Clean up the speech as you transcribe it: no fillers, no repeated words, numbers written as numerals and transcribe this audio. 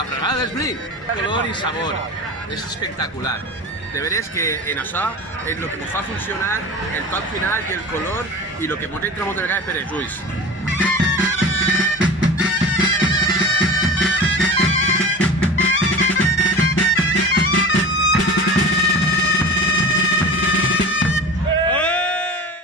A fregada d'esbrin, color i sabor, és espectacular. De veres que en això és el que ens fa funcionar el toc final, que el color i el que ens entra moltes vegades per els ulls.